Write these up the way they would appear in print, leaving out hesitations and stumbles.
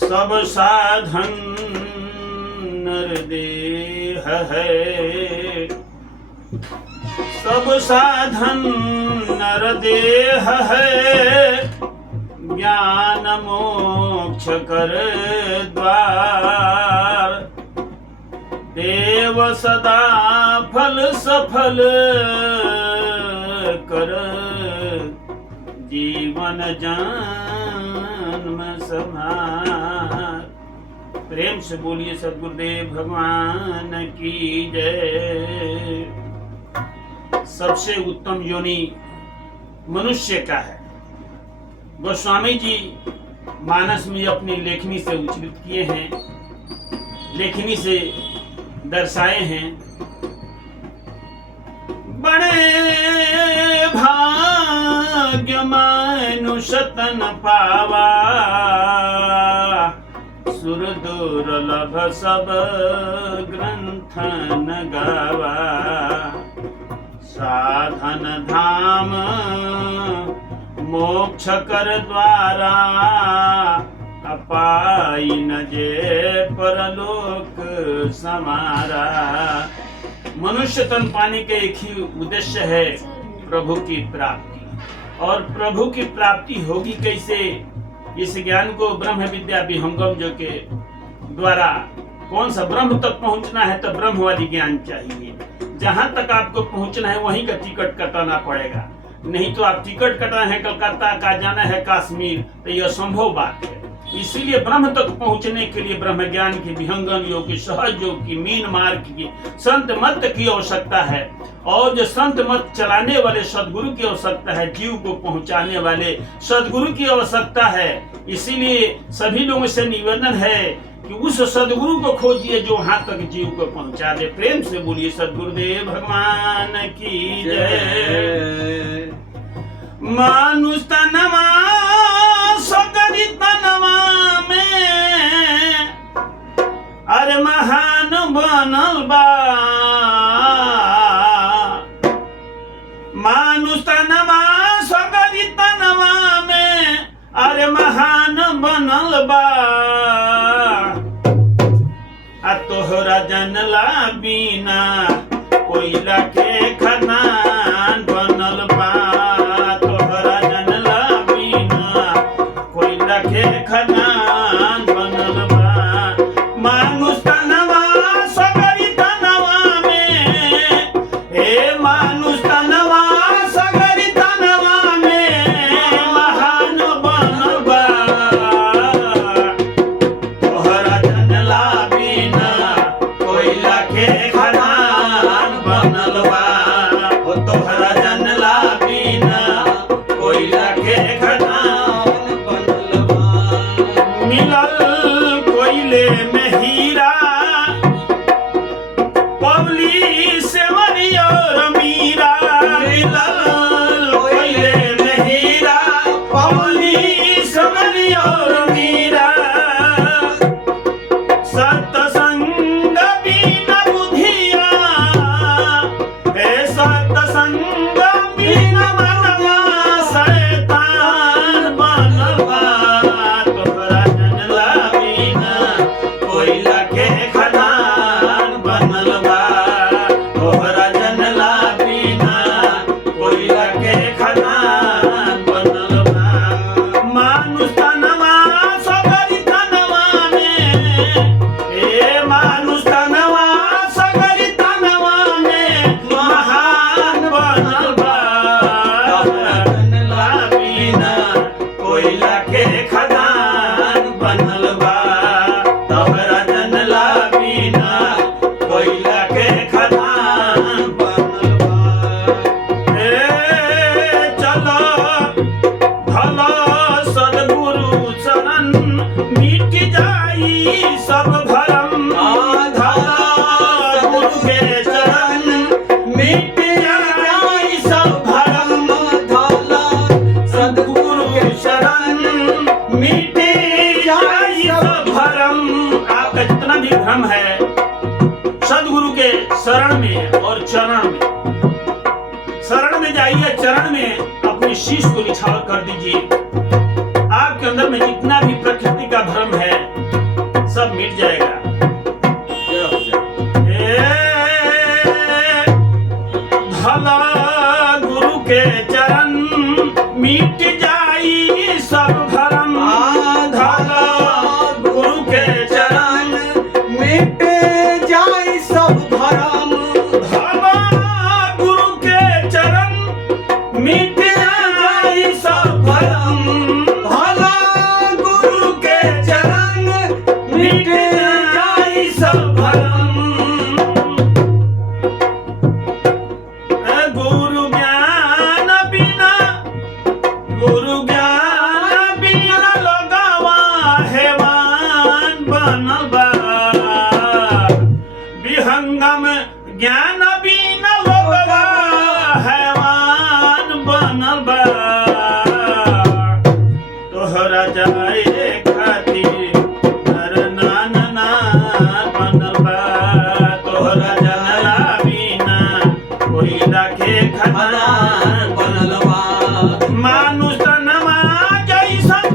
सब साधन नर देह है, सब साधन नर देह है, ज्ञान मोक्ष कर द्वार। देव सदा फल सफल कर, जीवन जन्म समार। प्रेम से बोलिए सद्गुरुदेव भगवान की जय। सबसे उत्तम योनि मनुष्य का है। गोस्वामी जी मानस में अपनी लेखनी से उच्चरित किए हैं, लेखनी से दर्शाए हैं। बड़े भाग्य मनुष्य तन पावा, सुर दुर्लभ सब ग्रंथ न गावा। साधन धाम मोक्ष कर द्वारा, अपाई न जे परलोक समारा। मनुष्य तन पाने के एक ही उद्देश्य है, प्रभु की प्राप्ति। और प्रभु की प्राप्ति होगी कैसे? इस ज्ञान को ब्रह्म विद्या विहंगम जो के द्वारा कौन सा ब्रह्म तक पहुंचना है, तो ब्रह्मवादी ज्ञान चाहिए। जहां तक आपको पहुंचना है वहीं का टिकट कटाना पड़ेगा, नहीं तो आप टिकट कटाना है कलकत्ता का, जाना है कश्मीर, तो यह असंभव बात है। इसीलिए ब्रह्म तक पहुंचने के लिए ब्रह्म ज्ञान की, विहंगम योग की, सहज योग की, मीन मार्ग की, संत मत की आवश्यकता है। और जो संत मत चलाने वाले सदगुरु की आवश्यकता है, जीव को पहुंचाने वाले सदगुरु की आवश्यकता है। इसीलिए सभी लोगों से निवेदन है कि उस सदगुरु को खोजिए जो वहां तक जीव को पहुंचा दे। प्रेम से बोलिए सदगुरुदेव भगवान की जय। मानुष तनवा सगरी तनवा में, अरे महान बनल बा। मानुष तनवा सगरी तनवा में, अरे महान बनल बा। आ तोहरा जनला बिना कोयला के खदान बनल बा। तोहरा जनला बिना कोयला के खदान बनल बा। मानुष तनवा सगरी तनवा में, हे मानुष तनवा सगरी तनवा में, महान बनल बा। तोहरा जनला बिना कोयला के खदान बनल बा। तोहरा जनला बिना कोयला के खदान बनल बा। मिलल कोयले में हीरा, पवली सेवरी और मीरा। मिलल कोयले में हीरा, पवली सेवरी और मीरा। सत्संग बिना बुधिया, हे सत्संग बिना मनवा शैतान बनल बा। तोहरा जनला बिना कोयला के खदान बनल बा। तोहरा जनला बिना कोयला के खदान बनल बा। मानुष तनवा सगरी तनवा में, हे मानुष तनवा सगरी तनवा में, महान बनल बा। तोहरा जनला बिना कोयला के खदान बनल बा। तोहरा जनला बिना कोयला के खदान बनल बा। चरण में अपने शीश को निछावर कर दीजिए। आपके अंदर में जितना भी प्रकृति का भ्रम है सब मिट जाएगा। भला गुरु के चरण मिट जाई सब भरम। भला गुरु के चरण मिट जाई सब भरम। भला गुरु के चरण मिट जाई सब भरम। भला गुरु के चरण मिट जाई सब भरम। गुरु ज्ञान बिना लोगवा हैवान बनल बा। विहंगम ज्ञान बिना लोगवा हैवान बनल बा। तोहरा जाए खातिर नर नाना बनल बा। तोहरा जनला बिना कोई रखे खदान बनल बा। मानुष तनवा जैसन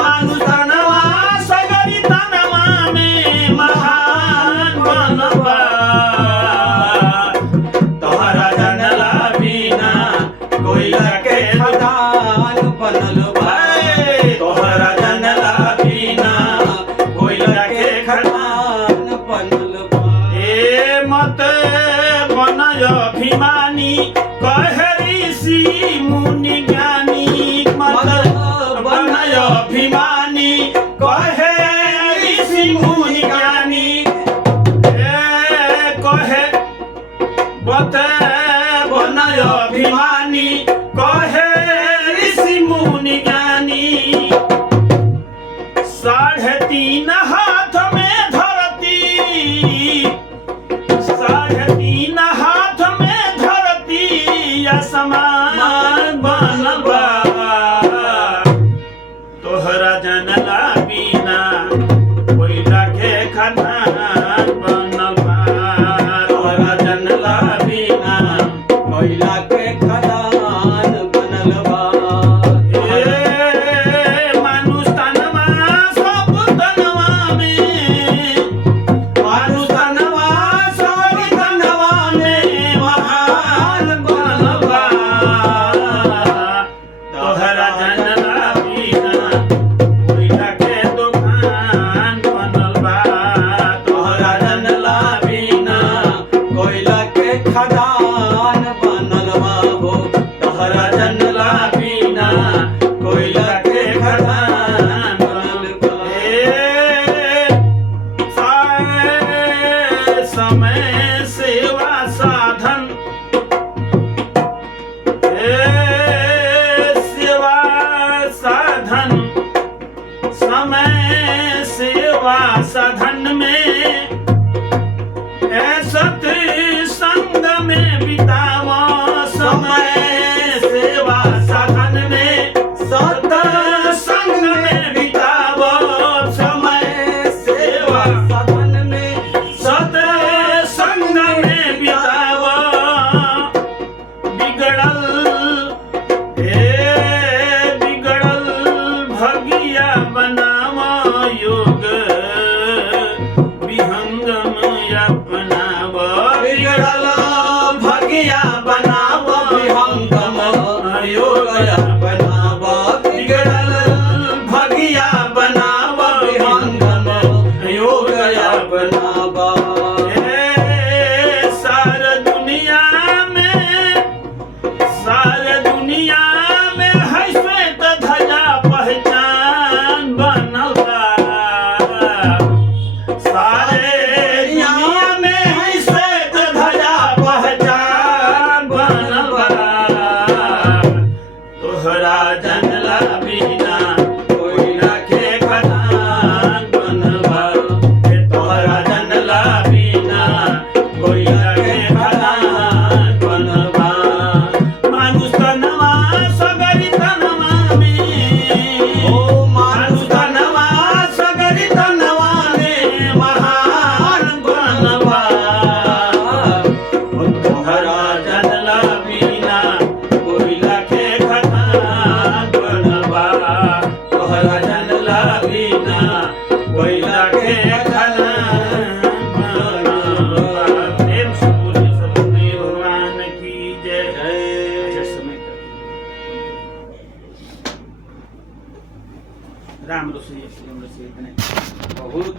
मानुष तनवा सगरी तनवा में महान बनल बा। तोहरा जनला बिना कोई रखे खदान बनल बा। तोहरा जनला बिना कोई रखे खदान बनल बा। ए मत बनय अभिमानी कहे ऋषि मुनि ज्ञानी। मत बनय अभिमानी कहे ऋषि मुनि ज्ञानी। कहे बत बनय अभिमानी कहे ऋषि मुनि ज्ञानी। 3.5 हाथ में धरती 3.5 हाथ में धरती असमान बनल बा। तोहरा जनला बिना कोई रखे खदान बनल बा। तोहरा जनला बिना कोयला के खदान बनल बा। मानुष तनवा सब तनवा में मानुष तनवा सब तनवा में महान बनल बा। तोहरा जनला बिना कोई रखे दुकान बनल बा। तोहरा जनला बिना कोयला के खदान बनल बा हो। तोहरा जनला बिना कोयला के खदान बनल बा। समय सेवा साधन सेवा साधन समय सेवा साधन में सत संग में बितावा। समय सेवा साधन में सत संग में बितावा। समय सेवा साधन में सत संग में बितावा। बिगड़ल भगिया बनावा योग विहंगम अपनावा। बिगड़ल भगिया बनावा विहंगम योग बनावा। बिगड़ल भगिया बनावा विहंगम योग बनावा। सारा दुनिया में है श्वेत ध्वजा पहचान बनल बा। सारे दुनिया में है श्वेत ध्वजा पहचान बनल बा। तोहरा जनला बिना कोई रखे खदान बनल बा। तोहरा जनला बिना कोई रखे खदान बनल बा। मानुष तनवा सगरी तनवा में ओ मानुष तनवा सगरी तनवा में महान बनल बा। तोहरा जनला बिना तोहरा बिना कोई लाखे खाना प्रेम से बोलिए सतगुरु भगवान की जय। अच्छा समय कर राम रसोई बहुत